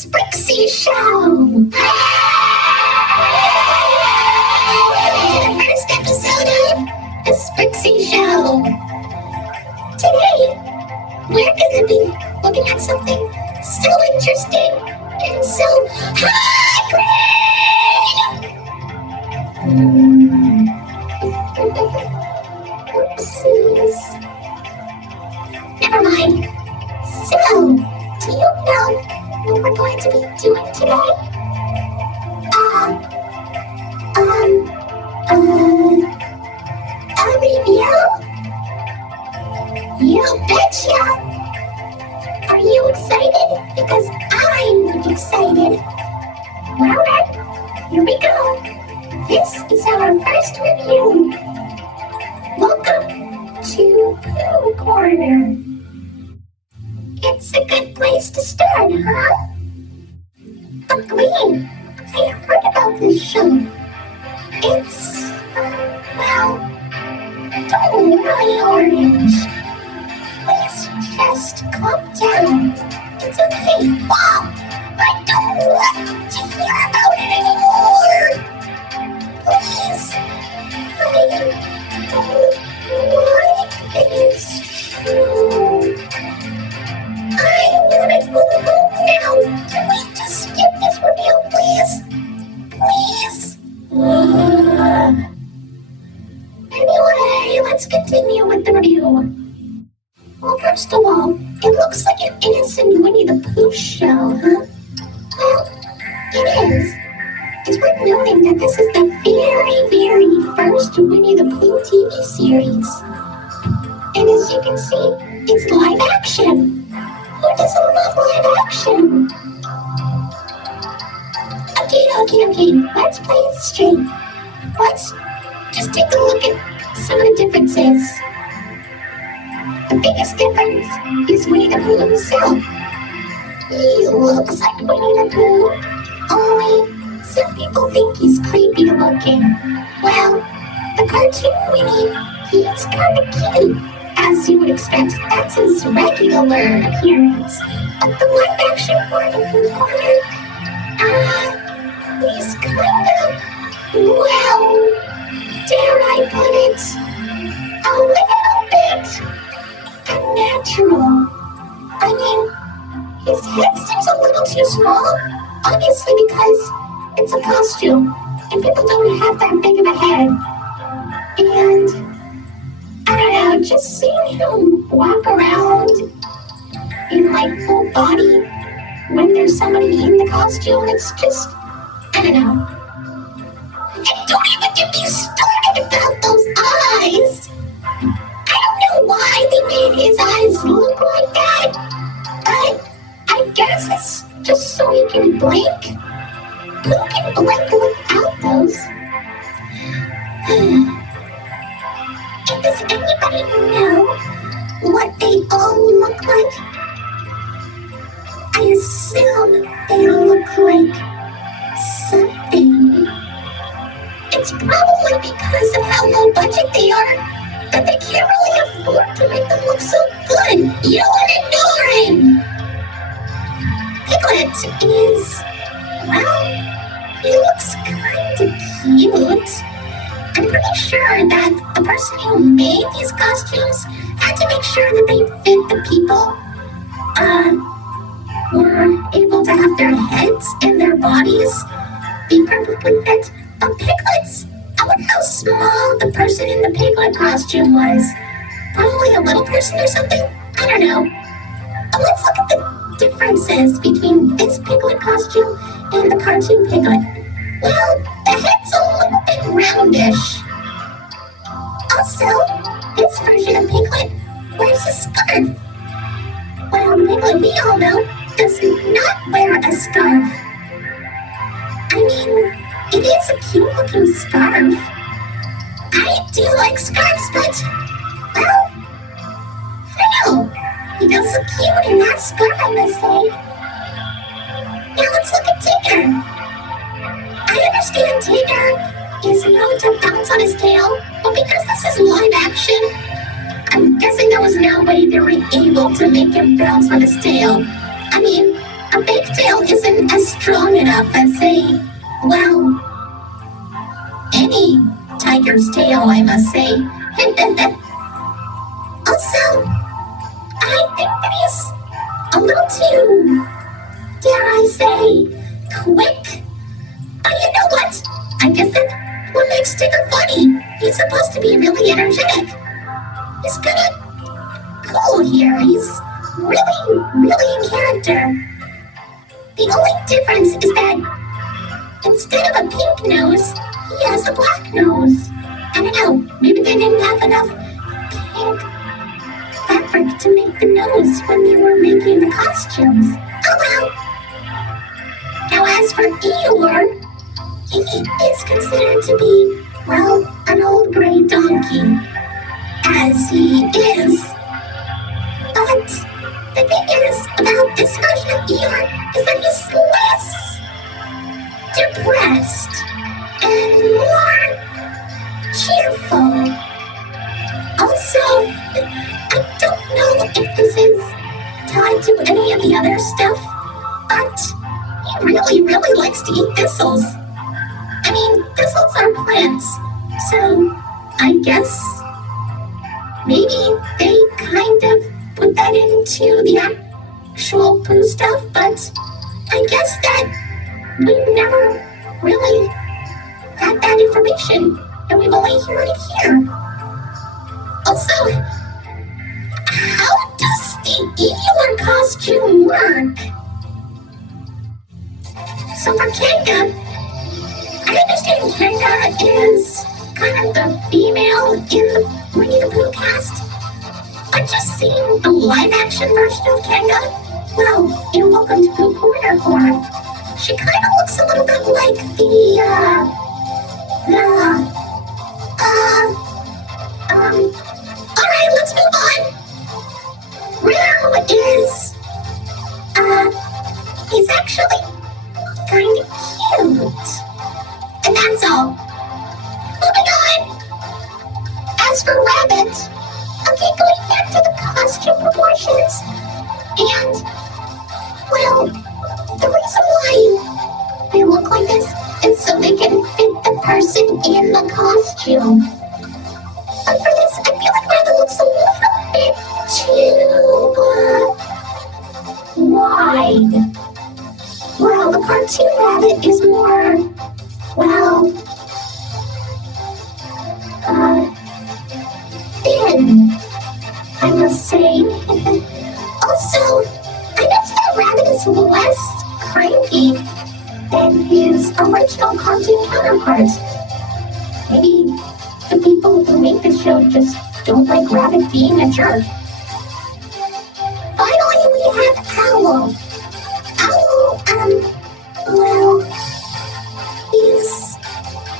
Sprixie Show! Welcome to the first episode of the Sprixie Show. Today, we're gonna be looking at something so interesting and so high-grade! Oopsies. Never mind. So, do you know what we're going to be doing today? A review? You betcha! Are you excited? Because I'm excited. Well then, here we go. This is our first review. Welcome to Pooh Corner. It's a good place to start, huh? But wait, I heard about this show. It's, don't worry, Orange. Please just calm down. It's okay. Mom, I don't want to hear about it anymore. Please, I don't like this show. I want to go home now. Can we just skip this review, please? Please. Anyway, let's continue with the review. Well, first of all, it looks like an innocent Winnie the Pooh show, huh? Well, it is. It's worth noting that this is the very first Winnie the Pooh TV series. And as you can see, it's live action. Who doesn't love live action? Okay, let's play it straight. Let's just take a look at some of the differences. The biggest difference is Winnie the Pooh himself. He looks like Winnie the Pooh, only some people think he's creepy looking. Well, the cartoon Winnie, he's kinda cute. As you would expect, that's his regular appearance. But the live action part of Pooh Corner, he's kinda, dare I put it, a little bit unnatural. I mean, his head seems a little too small, obviously because it's a costume, and people don't have that big of a head. And I don't know, just seeing him walk around in like full body when there's somebody in the costume, it's just, I don't know. And don't even get me started about those eyes. I don't know why they made his eyes look like that. I guess it's just so he can blink. Who can blink without those? And does anybody know what they all look like? I assume they look like something. It's probably because of how low budget they are that they can't really afford to make them look so good. You know what I'm ignoring? Piglet is, he looks kinda cute. I'm pretty sure that the person who made these costumes had to make sure that they fit the people, were able to have their heads and their bodies be perfectly fit. But piglets, I wonder how small the person in the piglet costume was. Probably a little person or something? I don't know. But let's look at the differences between this piglet costume and the cartoon piglet. Well, the head's a little bit roundish. Also, this version of Piglet wears a scarf. Well, Piglet, we all know, does not wear a scarf. I mean, it is a cute looking scarf. I do like scarves, but, I don't know. He does look cute in that scarf, I must say. Now let's look at Tigger. I understand Tigger is known to bounce on his tail, but because this is live action, I'm guessing there was no way they were able to make him bounce on his tail. I mean, a fake tail isn't strong enough as well, any tiger's tail, I must say. Also, I think that he's a little too, dare I say, quick. But you know what? I guess that's what makes Tigger funny. He's supposed to be really energetic. He's kinda cool here. He's really, really in character. The only difference is that instead of a pink nose, he has a black nose. I don't know, maybe they didn't have enough pink fabric to make the nose when they were making the costumes. Oh well. Now as for Eeyore, he is considered to be, well, an old gray donkey. As he is. But the thing is about this version of Eeyore is that he's less depressed and more cheerful. Also, I don't know if this is tied to any of the other stuff, but he really, really likes to eat thistles. I mean, thistles are plants, so I guess maybe they kind of put that into the actual Pooh stuff, but I guess that we never really got that information, and we've only heard it here. Also, how does the Eeyore costume work? So for Kanga, I understand Kanga is kind of the female in the Winnie the Pooh cast. But just seeing the live-action version of Kanga, well, in Welcome to Pooh Corner form, she kind of looks a little bit like alright, let's move on. Rao is, he's actually kind of cute. And that's all. Moving on. As for Rabbit, okay, going back to the costume proportions, and, well, the reason why they look like this is so they can fit the person in the costume. But for this, I feel like Rabbit looks a little bit too wide. Well, the cartoon Rabbit is more, well, thin, I must say. Also, I noticed that Rabbit is less cranky than his original cartoon counterpart. Maybe the people who make the show just don't like Rabbit being a jerk. Finally, we have Owl. Owl, well,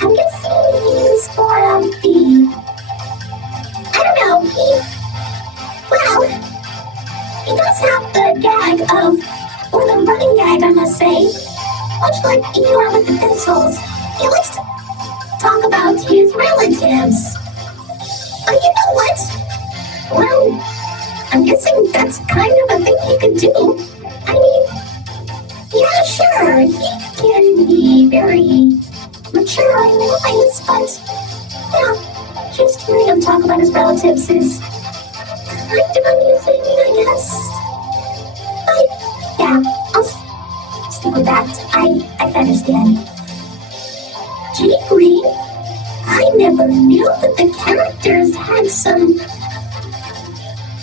I'm guessing he's more of the, I don't know, he does have the gag of, or the running gag, I must say, much like Eeyore with the thistles. He likes to talk about his relatives. But you know what? Well, I'm guessing that's kind of a thing he could do. I mean, yeah, sure, he can be very mature and wise, but yeah, just hearing him talk about his relatives is kind of amusing, I guess. But yeah, I'll stick with that. I understand. Gee, Green, I never knew that the characters had some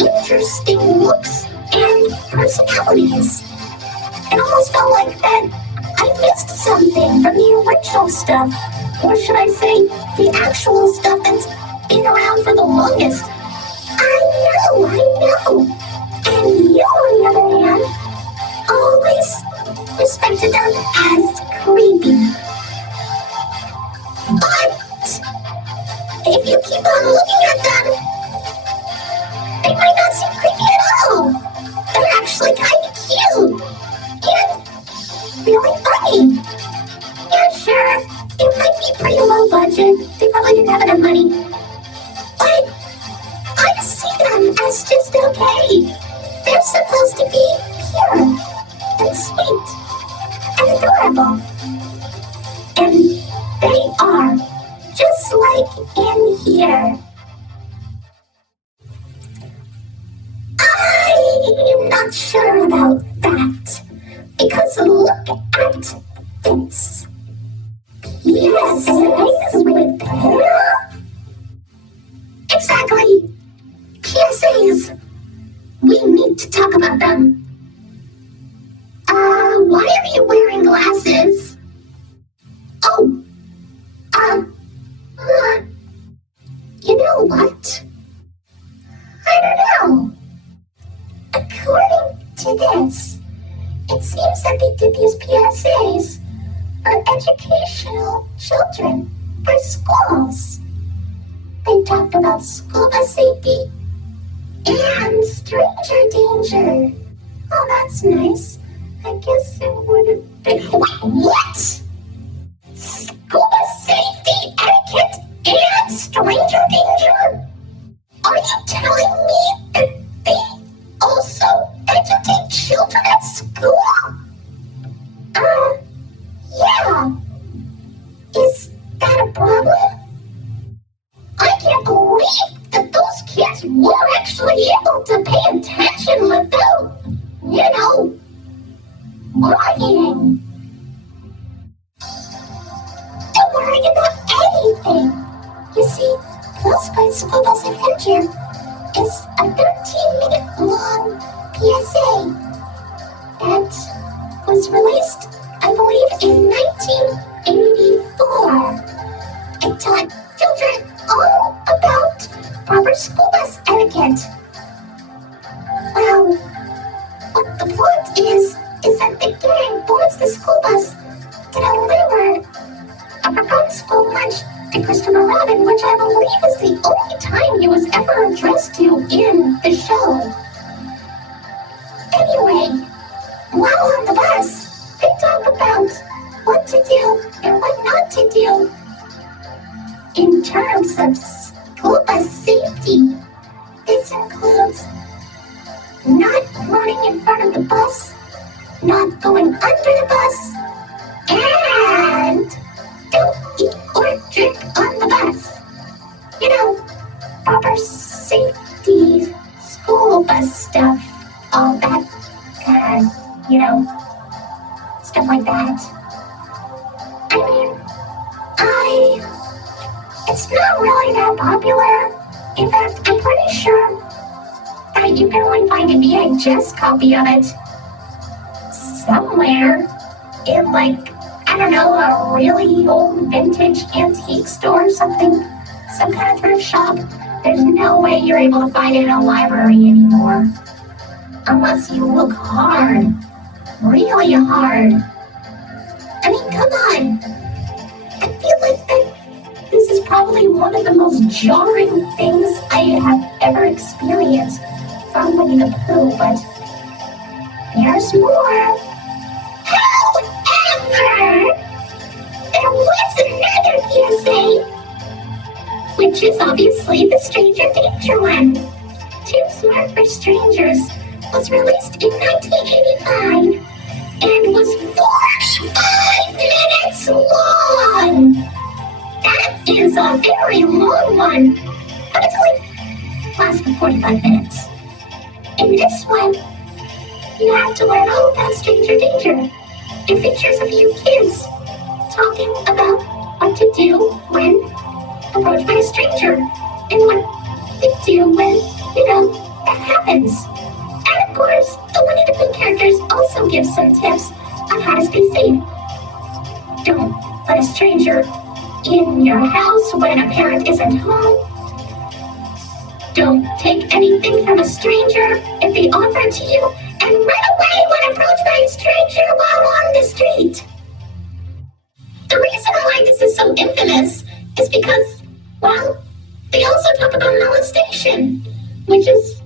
interesting looks and personalities. It almost felt like that I missed something from the original stuff, or should I say, the actual stuff that's been around for the longest. I know. And you, on the other hand, always respected them as creepy. But if you keep on looking at them, they might not seem creepy at all. They're actually kind of cute and really funny. Yeah, sure, it might be pretty low budget. They probably didn't have enough money. But I see them as just okay. They're supposed to be pure and sweet. and adorable. And they are, just like in here. I'm not sure about that, because look at this. PSAs with hair? Exactly. PSAs. We need to talk about them. Why are you wearing glasses? Oh, you know what? I don't know. According to this, it seems that they did these PSAs for educational children, for schools. They talked about school bus safety and stranger danger. Oh, that's nice. I guess it would have been... Wait, what? School bus safety, etiquette, and stranger danger? Are you telling me that they also educate children at school? Yeah. Is that a problem? I can't believe that those kids were actually able to pay attention without, worrying. Don't worry about anything. You see, Pooh's Great School Bus Adventure is a 13-minute long PSA that was released, I believe, in 1984. It taught children all about proper school bus etiquette. Well, what the plot is that the gang boards the school bus to deliver a proposed school lunch to Christopher Robin, which I believe is the only time he was ever addressed to in the show. Anyway, while on the bus, they talk about what to do and what not to do in terms of school bus safety. This includes not running in front of the bus, not going under the bus, and don't eat or drink on the bus. Proper safety, school bus stuff, all that kind of, stuff like that. It's not really that popular. In fact, I'm pretty sure that you can only find a VHS copy of it somewhere in, a really old vintage antique store or something, some kind of thrift shop. There's no way you're able to find it in a library anymore. Unless you look hard. Really hard. Come on. I feel like this is probably one of the most jarring things I have ever experienced from Winnie the Pooh, but there's more. However, there was another PSA, which is obviously the Stranger Danger one. Too Smart for Strangers was released in 1985 and was 45 minutes long. That is a very long one, but it's only lasts for 45 minutes. In this one, you have to learn all about stranger danger. It features a few kids talking about what to do when approached by a stranger and what to do when, that happens. And of course, the Winnie the Pooh characters also give some tips on how to stay safe. Don't let a stranger in your house when a parent isn't home. Don't take anything from a stranger if they offer it to you, and run away when approached by a stranger while on the street. The reason why this is so infamous is because, they also talk about molestation, which is,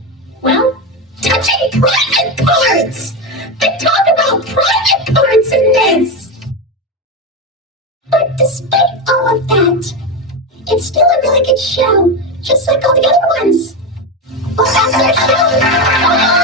touching private parts. They talk about private parts in this. But despite all of that, it's still a really good show, just like all the other ones. Well, that's our show.